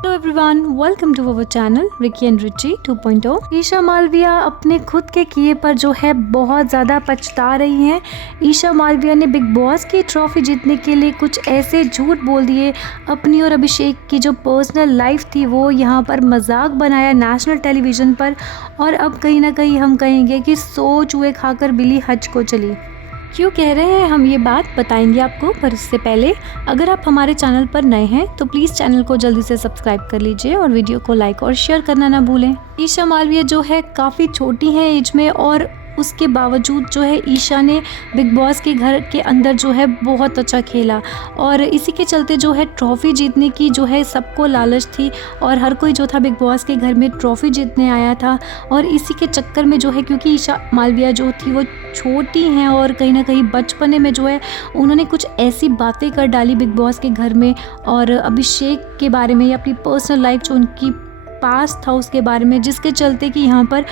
Hello everyone, welcome to our channel Ricky and Richie 2.0। Isha Malviya अपने खुद के किए पर जो है बहुत ज़्यादा पछता रही हैं। ईशा मालविया ने बिग बॉस की ट्रॉफी जीतने के लिए कुछ ऐसे झूठ बोल दिए। अपनी और अभिषेक की जो पर्सनल लाइफ थी वो यहाँ पर मजाक बनाया नेशनल टेलीविज़न पर, और अब कहीं ना कहीं हम कहेंगे कि 100 चूहे खाकर बिल्ली हज को चली। क्यों कह रहे हैं हम ये बात बताएंगे आपको, पर इससे पहले अगर आप हमारे चैनल पर नए हैं तो प्लीज़ चैनल को जल्दी से सब्सक्राइब कर लीजिए और वीडियो को लाइक और शेयर करना ना भूलें। ईशा मालविया जो है काफ़ी छोटी हैं एज में, और उसके बावजूद जो है ईशा ने बिग बॉस के घर के अंदर जो है बहुत अच्छा खेला, और इसी के चलते जो है ट्रॉफ़ी जीतने की जो है सबको लालच थी, और हर कोई जो था बिग बॉस के घर में ट्रॉफ़ी जीतने आया था। और इसी के चक्कर में जो है, क्योंकि ईशा मालविया जो थी वो छोटी हैं और कहीं ना कहीं बचपने में जो है उन्होंने कुछ ऐसी बातें कर डाली बिग बॉस के घर में, और अभिषेक के बारे में या अपनी पर्सनल लाइफ जो उनकी पास था उसके बारे में, जिसके चलते कि यहाँ पर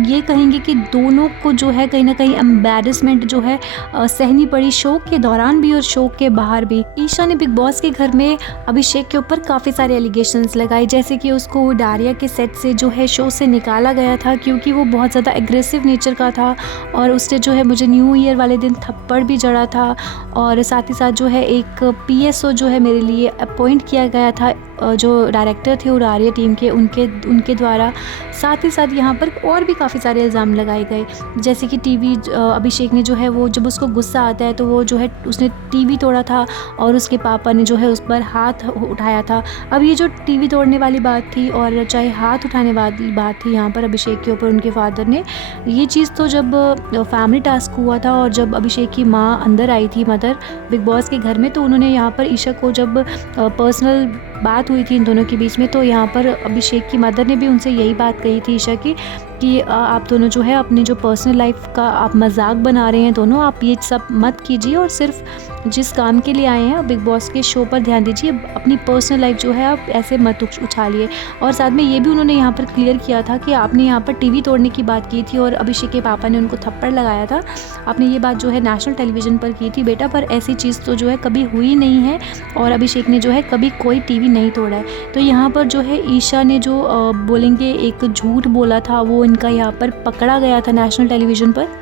ये कहेंगे कि दोनों को जो है कहीं ना कहीं एम्बैरेसमेंट जो है सहनी पड़ी, शो के दौरान भी और शो के बाहर भी। ईशा ने बिग बॉस के घर में अभिषेक के ऊपर काफ़ी सारे एलिगेशंस लगाए, जैसे कि उसको डारिया के सेट से जो है शो से निकाला गया था क्योंकि वो बहुत ज़्यादा एग्रेसिव नेचर का था, और उससे जो है मुझे न्यू ईयर वाले दिन थप्पड़ भी जड़ा था। और साथ ही साथ जो है एक PSO जो है मेरे लिए अपॉइंट किया गया था, जो डायरेक्टर थे उडारिया टीम के, उनके द्वारा। साथ ही साथ यहाँ पर और भी काफ़ी सारे इल्ज़ाम लगाए गए, जैसे कि टीवी अभिषेक ने जो है वो जब उसको गुस्सा आता है तो वो जो है उसने टीवी तोड़ा था, और उसके पापा ने जो है उस पर हाथ उठाया था। अब ये जो टीवी तोड़ने वाली बात थी और चाहे हाथ उठाने वाली बात थी यहाँ पर अभिषेक के ऊपर उनके फादर ने, ये चीज़ तो जब फैमिली टास्क हुआ था और जब अभिषेक की माँ अंदर आई थी, मदर, बिग बॉस के घर में, तो उन्होंने यहाँ पर ईशा को जब पर्सनल बात हुई थी इन दोनों के बीच में, तो यहाँ पर अभिषेक की मदर ने भी उनसे यही बात कही थी ईशा की कि आप दोनों जो है अपनी जो पर्सनल लाइफ का आप मजाक बना रहे हैं दोनों, आप ये सब मत कीजिए और सिर्फ जिस काम के लिए आए हैं बिग बॉस के शो पर ध्यान दीजिए, अपनी पर्सनल लाइफ जो है आप ऐसे मत उछालिए। और साथ में ये भी उन्होंने यहाँ पर क्लियर किया था कि आपने यहाँ पर टीवी तोड़ने की बात की थी और अभिषेक के पापा ने उनको थप्पड़ लगाया था, आपने ये बात जो है नेशनल टेलीविज़न पर की थी बेटा, पर ऐसी चीज़ तो जो है कभी हुई नहीं है, और अभिषेक ने जो है कभी कोई टीवी नहीं तोड़ा है। तो यहाँ पर जो है ईशा ने जो बोलेंगे एक झूठ बोला था वो इनका यहाँ पर पकड़ा गया था नेशनल टेलीविज़न पर।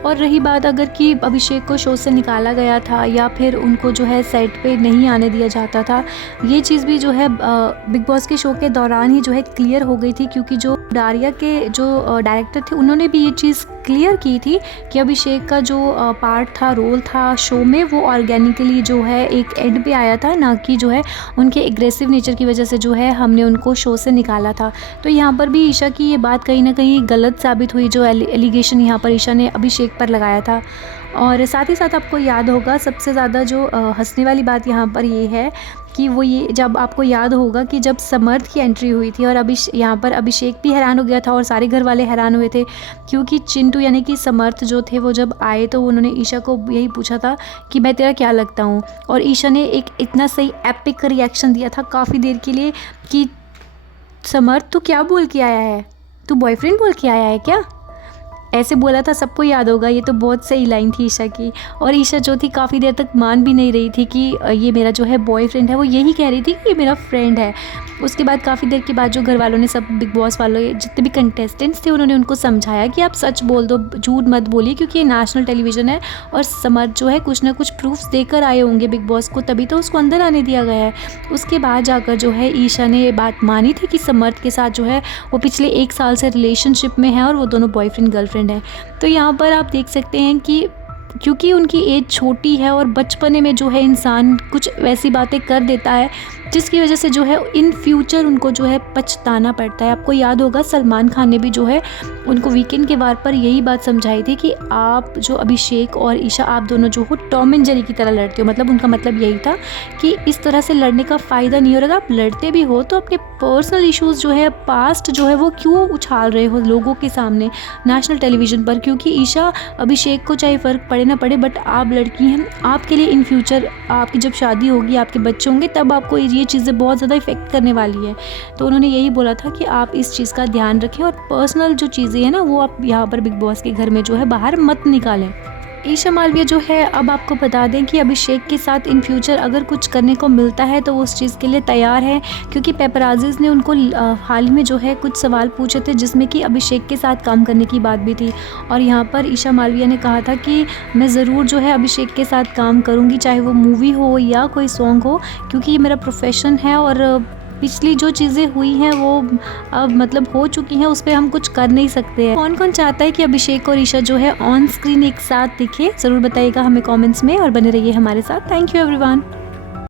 और रही बात अगर कि अभिषेक को शो से निकाला गया था या फिर उनको जो है सेट पे नहीं आने दिया जाता था, ये चीज़ भी जो है बिग बॉस के शो के दौरान ही जो है क्लियर हो गई थी, क्योंकि जो डारिया के जो डायरेक्टर थे उन्होंने भी ये चीज़ क्लियर की थी कि अभिषेक का जो पार्ट था, रोल था शो में, वो ऑर्गेनिकली जो है एक एंड पे आया था, ना कि जो है उनके एग्रेसिव नेचर की वजह से जो है हमने उनको शो से निकाला था। तो यहाँ पर भी ईशा की ये बात कहीं ना कहीं गलत साबित हुई, जो एलिगेशन यहाँ पर ईशा ने अभिषेक पर लगाया था। और साथ ही साथ आपको याद होगा सबसे ज़्यादा जो हंसने वाली बात यहाँ पर ये है कि वो ये, जब आपको याद होगा कि जब समर्थ की एंट्री हुई थी और यहाँ पर अभिषेक भी हैरान हो गया था और सारे घर वाले हैरान हुए थे, क्योंकि चिंटू यानी कि समर्थ जो थे वो जब आए तो उन्होंने ईशा को यही पूछा था कि मैं तेरा क्या लगता हूँ, और ईशा ने एक इतना सही एपिक रिएक्शन दिया था काफ़ी देर के लिए कि समर्थ तू क्या बोल के आया है, तू बॉयफ्रेंड बोल के आया है क्या, ऐसे बोला था। सबको याद होगा, ये तो बहुत सही लाइन थी ईशा की। और ईशा जो थी काफ़ी देर तक मान भी नहीं रही थी कि ये मेरा जो है बॉयफ्रेंड है, वो यही कह रही थी कि ये मेरा फ्रेंड है। उसके बाद काफ़ी देर के बाद जो घर वालों ने, सब बिग बॉस वालों, जितने भी कंटेस्टेंट्स थे, उन्होंने उनको समझाया कि आप सच बोल दो, झूठ मत बोलिए, क्योंकि ये नेशनल टेलीविज़न है और समर्थ जो है कुछ ना कुछ प्रूफ्स देकर आए होंगे बिग बॉस को, तभी तो उसको अंदर आने दिया गया है। उसके बाद जाकर जो है ईशा ने ये बात मानी थी कि समर्थ के साथ जो है वो पिछले 1 साल से रिलेशनशिप में है और वो दोनों बॉयफ्रेंड गर्लफ्रेंड है। तो यहाँ पर आप देख सकते हैं कि क्योंकि उनकी एज छोटी है और बचपने में जो है इंसान कुछ वैसी बातें कर देता है जिसकी वजह से जो है इन फ्यूचर उनको जो है पछताना पड़ता है। आपको याद होगा सलमान खान ने भी जो है उनको वीकेंड के वार पर यही बात समझाई थी कि आप जो अभिषेक और ईशा, आप दोनों जो हो टॉम एंड जेरी की तरह लड़ते हो, मतलब उनका मतलब यही था कि इस तरह से लड़ने का फ़ायदा नहीं हो रहा। आप लड़ते भी हो तो अपने पर्सनल इश्यूज़ जो है, पास्ट जो है, वो क्यों उछाल रहे हो लोगों के सामने नेशनल टेलीविज़न पर, क्योंकि ईशा अभिषेक को चाहे फ़र्क पड़े ना पड़े, बट आप लड़की हैं, आपके लिए इन फ्यूचर आपकी जब शादी होगी, आपके बच्चे होंगे, तब आपको ये चीज़ें बहुत ज़्यादा इफ़ेक्ट करने वाली है। तो उन्होंने यही बोला था कि आप इस चीज़ का ध्यान रखें और पर्सनल जो चीज़ें हैं ना वो आप यहाँ पर बिग बॉस के घर में जो है बाहर मत निकालें। ईशा मालविया जो है, अब आपको बता दें कि अभिषेक के साथ इन फ्यूचर अगर कुछ करने को मिलता है तो वो उस चीज़ के लिए तैयार है, क्योंकि पेपराजीज़ ने उनको हाल में जो है कुछ सवाल पूछे थे जिसमें कि अभिषेक के साथ काम करने की बात भी थी। और यहाँ पर ईशा मालविया ने कहा था कि मैं ज़रूर जो है अभिषेक के साथ काम करूँगी, चाहे वो मूवी हो या कोई सॉन्ग हो, क्योंकि ये मेरा प्रोफेशन है और पिछली जो चीज़ें हुई हैं वो अब मतलब हो चुकी हैं, उस पर हम कुछ कर नहीं सकते हैं। कौन कौन चाहता है कि अभिषेक और ईशा जो है ऑन स्क्रीन एक साथ दिखे, ज़रूर बताइएगा हमें कमेंट्स में और बने रहिए हमारे साथ। Thank you everyone.